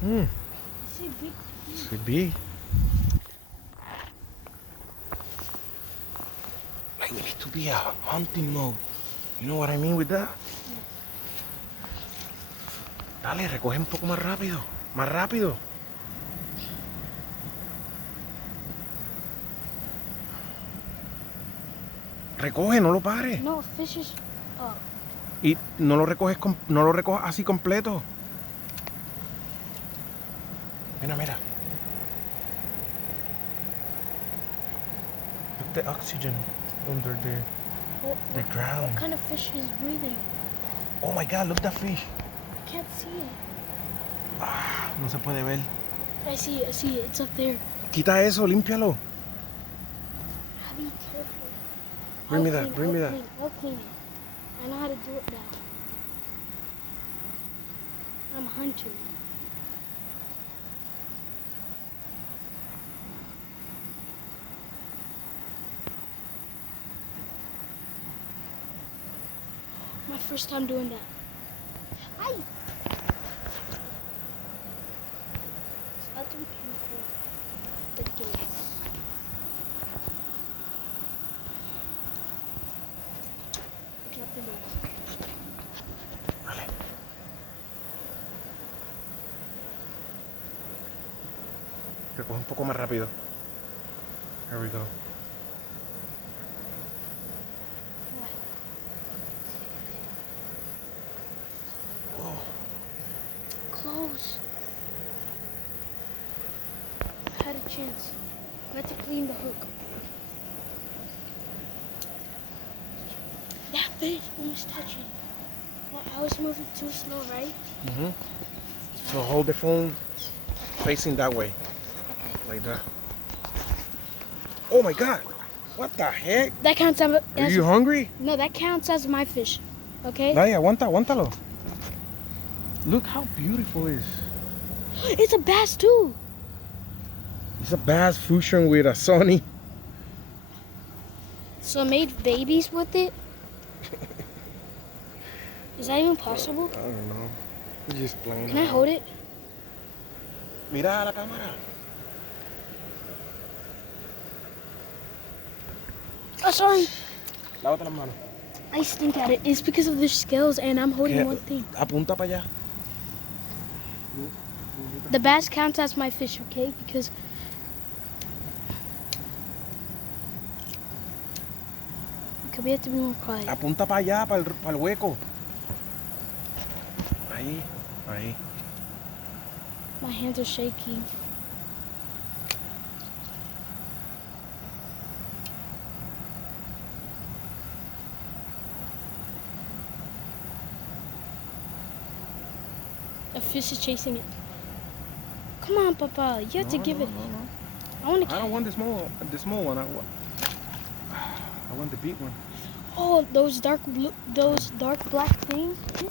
See big. Could be. Like we need to be a hunting mode. You know what I mean with that? Dale, recoge un poco más rápido. Más rápido. Recoge, no lo pares. No, fish is. Oh. Y no lo recoges, no lo recojas así completo. Mira, mira. Look the oxygen under the ground. What kind of fish is breathing? Oh my God, look that fish. I can't see it. Ah, no se puede ver. I see it. It's up there. Quita eso, límpialo. Be careful. Bring me that, bring me that. I'll clean it. I know how to do it now. I'm a hunter now. My first time doing that. Hi. So I have to be careful. The gates. Look out the door. Vale. Recoge un poco más rápido. Here we go. Close. I had a chance. I had to clean the hook. That fish almost touching. I was moving too slow, right? Mm-hmm. So hold the phone facing that way. Okay. Like that. Oh my God. What the heck? That counts as. Are you hungry? No, that counts as my fish. Okay? Dale, aguántalo. Look how beautiful it is. It's a bass too. It's a bass fusion with a Sony. So I made babies with it? Is that even possible? I don't know. We're just playing. Can I hold it? Mira a la cámara. Oh, sorry. Lávate las manos. I stink at it. It's because of the scales and I'm holding one thing. Apunta para allá. The bass counts as my fish, okay? Because we have to be more quiet. Apunta para allá, para el hueco. Ahí. My hands are shaking. A fish is chasing it. Come on, Papa. You have to give it. I want to. I don't want the small one. I want the big one. Oh, those dark black things. Fish?